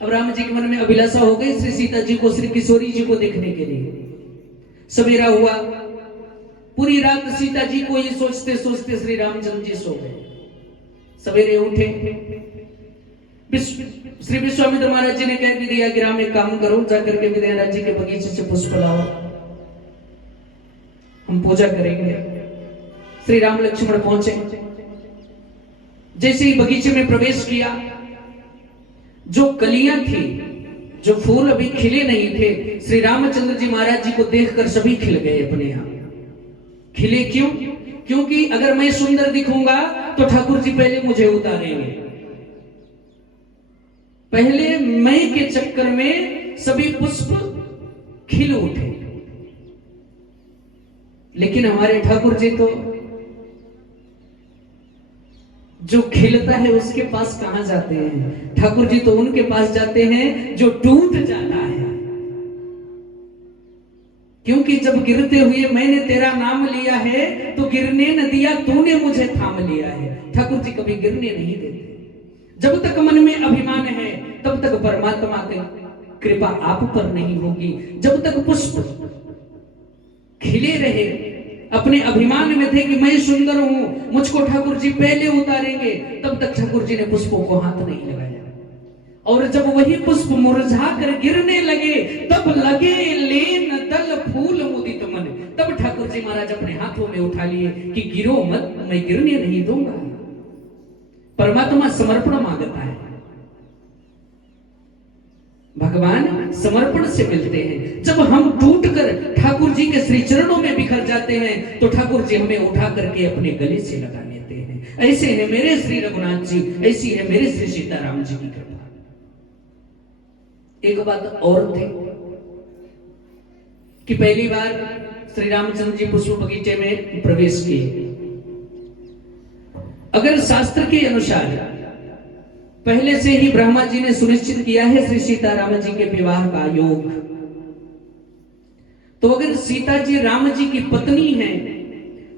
अब राम जी के मन में अभिलाषा हो गई श्री सीता जी को, श्री किशोरी जी को देखने के लिए। सवेरा हुआ, पूरी रात सीता जी को ये सोचते सोचते श्री रामचंद्र जी सो गए। सवेरे उठे, श्री विश्वामित्र महाराज जी ने कह दिया कि राम एक काम करो, जाकर के विद्याराज जी के बगीचे से पुष्प लाओ, हम पूजा करेंगे। श्री राम लक्ष्मण पहुंचे, जैसे ही बगीचे में प्रवेश किया, जो कलियां थी, जो फूल अभी खिले नहीं थे, श्री रामचंद्र जी महाराज जी को देखकर सभी खिल गए अपने यहां। खिले क्यों? क्योंकि अगर मैं सुंदर दिखूंगा तो ठाकुर जी पहले मुझे उतारेंगे। पहले मैं के चक्कर में सभी पुष्प खिल उठे, लेकिन हमारे ठाकुर जी तो जो खिलता है उसके पास कहां जाते हैं? ठाकुर जी तो उनके पास जाते हैं जो टूट जाता है। क्योंकि जब गिरते हुए मैंने तेरा नाम लिया है तो गिरने न दिया, तूने मुझे थाम लिया है। ठाकुर जी कभी गिरने नहीं देते। जब तक मन में अभिमान है तब तक परमात्मा की कृपा आप पर नहीं होगी। जब तक पुष्प खिले रहे, अपने अभिमान में थे कि मैं सुंदर हूं, मुझको ठाकुर जी पहले उतारेंगे, तब तक ठाकुर जी ने पुष्पों को हाथ नहीं लगाया। और जब वही पुष्प मुरझा कर गिरने लगे, तब लगे लेन दल फूल मुदित मन, तब ठाकुर जी महाराज अपने हाथों में उठा लिए कि गिरो मत, मैं गिरने नहीं दूंगा। परमात्मा समर्पण मांगता है, भगवान समर्पण से मिलते हैं। जब हम टूटकर ठाकुर जी के श्री चरणों में बिखर जाते हैं तो ठाकुर जी हमें उठा करके अपने गले से लगा लेते हैं। ऐसे है मेरे श्री रघुनाथ जी, ऐसी है मेरे श्री सीताराम जी की कृपा। एक बात और थी कि पहली बार श्री रामचंद्र जी पुष्प बगीचे में प्रवेश किए। अगर शास्त्र के अनुसार पहले से ही ब्रह्मा जी ने सुनिश्चित किया है श्री सीताराम जी के विवाह का योग, तो अगर सीता जी राम जी की पत्नी हैं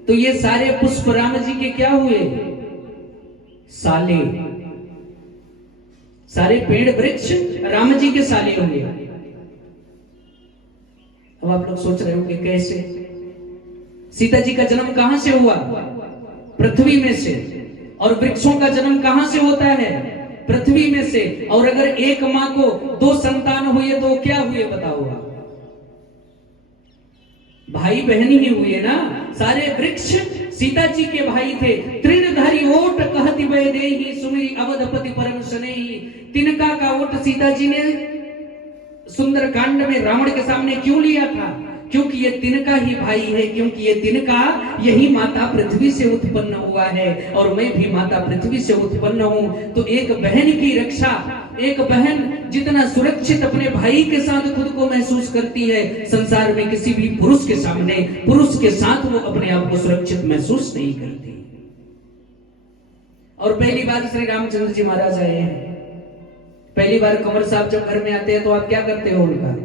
तो ये सारे पुष्प राम जी के क्या हुए? साले। सारे पेड़ वृक्ष राम जी के साले होंगे। अब आप लोग सोच रहे होंगे कैसे? सीता जी का जन्म कहां से हुआ? पृथ्वी में से। और वृक्षों का जन्म कहां से होता है? पृथ्वी में से। और अगर एक मां को दो संतान हुए तो क्या हुए बताओ? भाई बहन ही हुए ना। सारे वृक्ष सीता जी के भाई थे। तृणधारी ओट कहति वैदेही सुमिरि अवधपति परम स्नेही। तिनका का ओट सीता जी ने सुंदर कांड में रावण के सामने क्यों लिया था? क्योंकि ये तिनका ही भाई है, क्योंकि ये तिनका यही माता पृथ्वी से उत्पन्न हुआ है और मैं भी माता पृथ्वी से उत्पन्न हूं। तो एक बहन की रक्षा, एक बहन जितना सुरक्षित अपने भाई के साथ खुद को महसूस करती है, संसार में किसी भी पुरुष के सामने, पुरुष के साथ वो अपने आप को सुरक्षित महसूस नहीं करती। और पहली बार श्री रामचंद्र जी महाराज आए हैं। पहली बार कंवर साहब जब घर में आते हैं तो आप क्या करते हो? उनका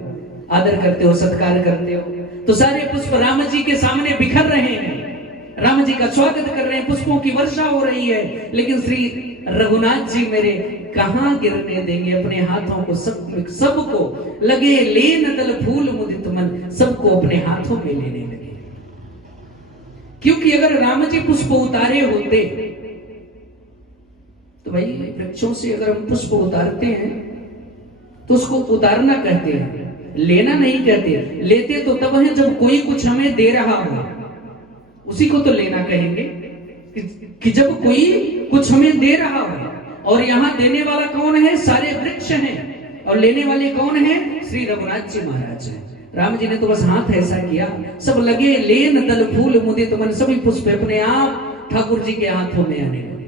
आदर करते हो, सत्कार करते हो। तो सारे पुष्प राम जी के सामने बिखर रहे हैं, राम जी का स्वागत कर रहे हैं, पुष्पों की वर्षा हो रही है। लेकिन श्री रघुनाथ जी मेरे कहां गिरने देंगे अपने हाथों को? सबको लगे लेन दल फूल मुदित मन, सबको अपने हाथों में लेने लगे। क्योंकि अगर राम जी पुष्प उतारे होते तो भाई वृक्षों से अगर हम पुष्प उतारते हैं तो उसको उतारना कहते हैं, लेना नहीं कहते। लेते तो तब है जब कोई कुछ हमें दे रहा हो, उसी को तो लेना कहेंगे कि जब कोई कुछ हमें दे रहा हो। और यहाँ देने वाला कौन है? सारे वृक्ष हैं। और लेने वाले कौन है? श्री रघुनाथ जी महाराज हैं। राम जी ने तो बस हाथ ऐसा किया, सब लगे लेन दल फूल मुदित मन, सभी पुष्प अपने आप ठाकुर जी के हाथों में आने लगे।